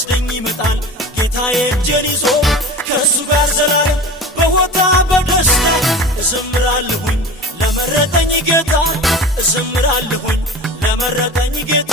ሊወስደኝ ይመጣል ጌታዬ እጄን ይዞ ከእሱ ጋር ዘላለም በሆታ በደስታ እዘምራለሁኝ ለመረጠኝ ጌታ እዘምራለሁኝ ለመረጠኝ ጌታ